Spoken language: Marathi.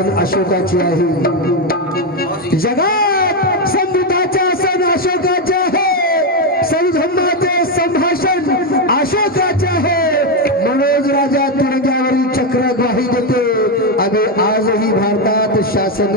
शासन अशोकाचे आहे। जगात संबुद्धाचे सण अशोकाचे आहे, संधम्माचे संभाषण अशोकाचे आहे। मनोज राजा तिरंग्यावरील चक्र ग्वाही देते आणि आजही भारतात शासन